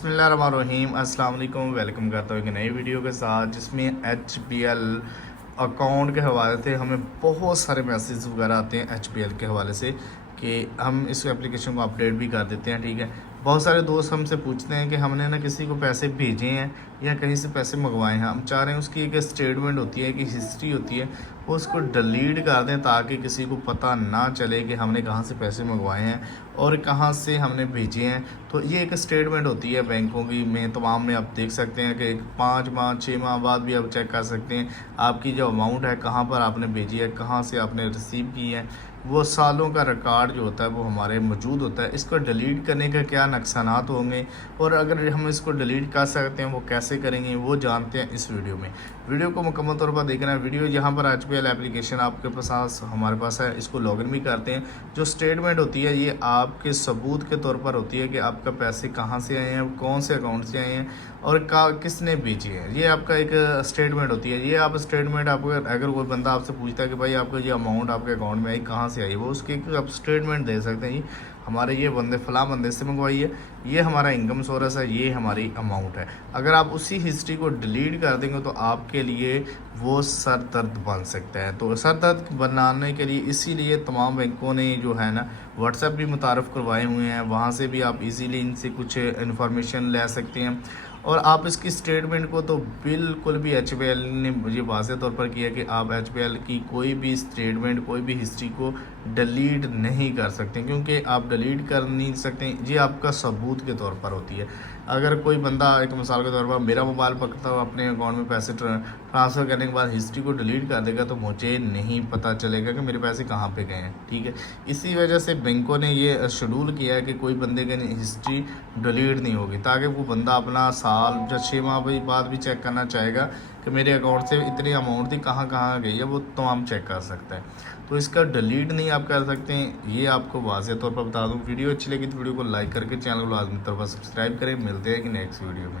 बिस्मिल्लाहिर्रहमानिर्रहीम अस्सलाम वालेकुम। वेलकम करता हूँ एक नई वीडियो के साथ जिसमें HBL अकाउंट के हवाले से हमें बहुत सारे मैसेज वगैरह आते हैं HBL के हवाले से कि हम इस एप्लीकेशन को अपडेट भी कर देते हैं। ठीक है, बहुत सारे दोस्त हमसे पूछते हैं कि हमने ना किसी को पैसे भेजे हैं या कहीं से पैसे मंगवाए हैं, हम चाह रहे हैं उसकी एक स्टेटमेंट होती है, कि हिस्ट्री होती है, वो उसको डिलीट कर दें ताकि किसी को पता ना चले कि हमने कहाँ से पैसे मंगवाए हैं और कहाँ से हमने भेजे हैं। तो ये एक स्टेटमेंट होती है बैंकों की में तमाम में, आप देख सकते हैं कि 5 माह 6 माह बाद भी आप चेक कर सकते हैं आपकी जो अमाउंट है कहाँ पर आपने भेजी है, कहाँ से आपने रिसीव की है, वो सालों का रिकॉर्ड जो होता है वो हमारे मौजूद होता है। इसको डिलीट करने का क्या नुकसानात होंगे और अगर हम इसको डिलीट कर सकते हैं वो कैसे करेंगे वो जानते हैं इस वीडियो में। वीडियो को मुकम्मल तौर पर देखना है। वीडियो यहाँ पर HBL एप्लीकेशन आपके पास हमारे पास है, इसको लॉगिन भी करते हैं। जो स्टेटमेंट होती है ये आपके सबूत के तौर पर होती है कि आपका पैसे कहाँ से आए हैं, कौन से अकाउंट से आए हैं और किसने भेजे हैं। ये आपका एक स्टेटमेंट होती है। ये आप स्टेटमेंट आपको अगर कोई बंदा आपसे पूछता है कि भाई आपका ये अमाउंट आपके अकाउंट में आई कहाँ से आई, वो उसकी एक आप स्टेटमेंट दे सकते हैं। हमारे ये बंदे फ़लाँ बंदे से मंगवाई है, ये हमारा इनकम सोर्स है, ये हमारी अमाउंट है। अगर आप उसी हिस्ट्री को डिलीट कर देंगे तो आपके लिए वो सर दर्द बन सकता है। तो सर दर्द बनाने के लिए इसीलिए तमाम बैंकों ने जो है ना व्हाट्सएप भी मुतारफ़ करवाए हुए हैं, वहाँ से भी आप इजीली इनसे कुछ इन्फॉर्मेशन ले सकते हैं। और आप इसकी स्टेटमेंट को तो बिल्कुल भी HBL ने मुझे वाज़ेह तौर पर किया कि आप HBL की कोई भी स्टेटमेंट, कोई भी हिस्ट्री को डिलीट नहीं कर सकते, क्योंकि आप डिलीट कर नहीं सकते। ये आपका सबूत के तौर पर होती है। अगर कोई बंदा एक मिसाल के तौर पर मेरा मोबाइल पकड़ता हुआ अपने अकाउंट में पैसे ट्रांसफ़र करने के बाद हिस्ट्री को डिलीट कर देगा तो मुझे नहीं पता चलेगा कि मेरे पैसे कहाँ पे गए हैं। ठीक है, इसी वजह से बैंकों ने ये शेड्यूल किया है कि कोई बंदे की हिस्ट्री डिलीट नहीं होगी, ताकि वो बंदा अपना साल या 6 माह बाद भी चेक करना चाहेगा कि मेरे अकाउंट से इतनी अमाउंट थी कहाँ कहाँ गई है, वो तमाम चेक कर सकता है। तो इसका डिलीट नहीं आप कर सकते हैं, ये आपको वाज़ेह तौर पर बता दूँ। वीडियो अच्छी लगी तो वीडियो को लाइक करके चैनल को लाजमी तौर पर सब्सक्राइब करें। मिलते हैं कि नेक्स्ट वीडियो में।